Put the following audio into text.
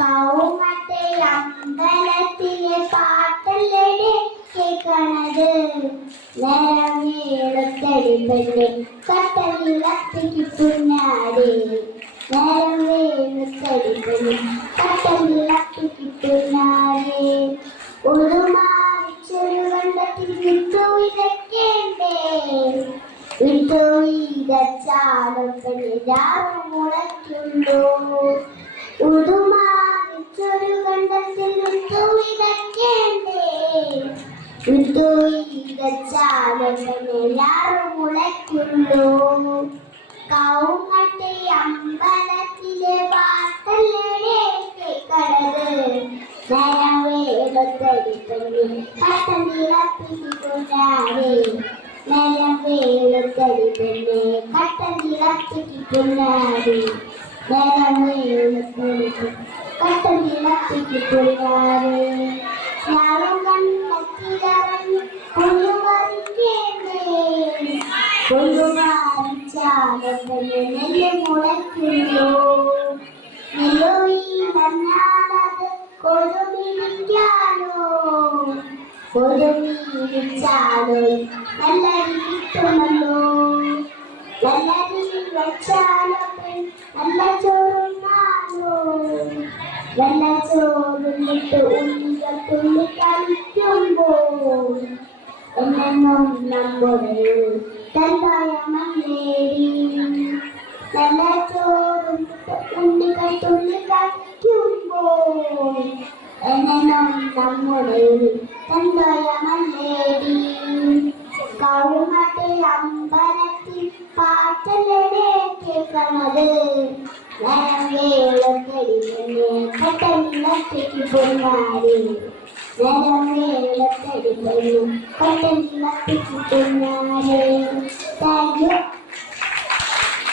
കൗമത്തെ അമ്പലത്തിലെ പാട്ടല്ലേ കേൾക്കണത്? നേരം വേളത്തടി പെണ്ണെ കട്ടലിളത്തിക്ക് പുന്നാരെ നേരം വേളത്തടി പെണ്ണെ കട്ടലിളത്തിക്ക് പുന്നാരെ ഉറുമാറിച്ചൊരു കണ്ടത്തിൽ വിട്ടു ഇതൊക്കെയുണ്ടേ വിട്ടു ഇതച്ചാലും മുളയ്ക്കുണ്ടോ? ഉടുമാറിച്ചൊരു മുളയ്ക്കുള്ളൂ കൗങ്ങട്ടെ അമ്പലത്തിലെ പാട്ടല്ലേ കേൾക്കണത്. നേരം വേളത്തടി പെണ്ണെ കട്ടനിളപ്പിക്കൊണ്ടാരേ നേരം വേളത്തടി നെല്ല് മുളയ്ക്കുള്ളൂ നെല്ലുവീണാലത് കൊടുമിടിക്കാനോ കൊടുമിടിച്ചാലോ നല്ല കിട്ടുമല്ലോ നല്ല വെച്ചാലോ നല്ല ചോറുന്നാലോ നല്ല ചോറുന്നിട്ട് ഉണ്ണികൾ തുള്ളി കളിക്കുമ്പോൾ നമ്മുടെ തന്തായ മല്ലേരി നല്ല ചോറും ഉണ്ണികൾ തുള്ളി കളിക്കുമ്പോൾ എന്നെന്നും നമ്മുടെ തന്തായ മല്ലേരി കൗമത്തെ അമ്പലത്തിൽ പാട്ടല്ലേ കേൾക്കുന്നത് ഞാൻ വേളത്തടി പെട്ടെന്ന് പൊന്നാരി താങ്ക് യു